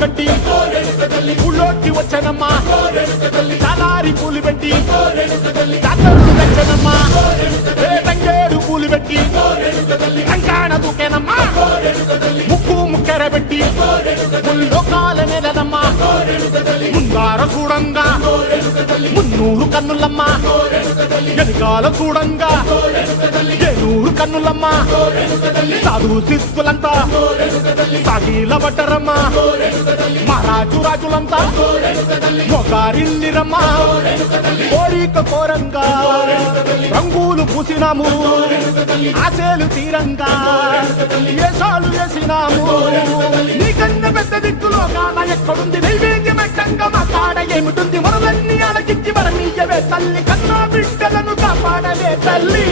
కట్టి ఊళ్ళోకి వచ్చానమ్మా చాలారి పూలు పెట్టి జాతరలు తెచ్చనమ్మా తంగేడు పూలు పెట్టి కంకాణ దూకేనమ్మా ముక్కు ముక్కెర పెట్టి ముల్లోకాల నెలనమ్మా ముందార చూడంగా మున్నూరు కన్నులమ్మా వెనకాల చూడంగా ఏనూరు కన్నులమ్మా సాధు శిస్తులంతా సాగిల బట్టరమ్మా మహారాజు రాజులంతా మొగారిల్లిరమ్మా కోరిక కోరంగా రంగులు పూసినాము ఆశలు తీరంగా ఏసాలు వేసినాము నీకన్నా పెద్ద దిక్కులో కాన ఎక్కడుంది నైవేద్యం ఎట్టంగా మా కాడ ఏమిటుంది మనలన్నీ అలకిచ్చి మరణీయవే తల్లి కన్నా బిడ్డలను కాపాడవే తల్లి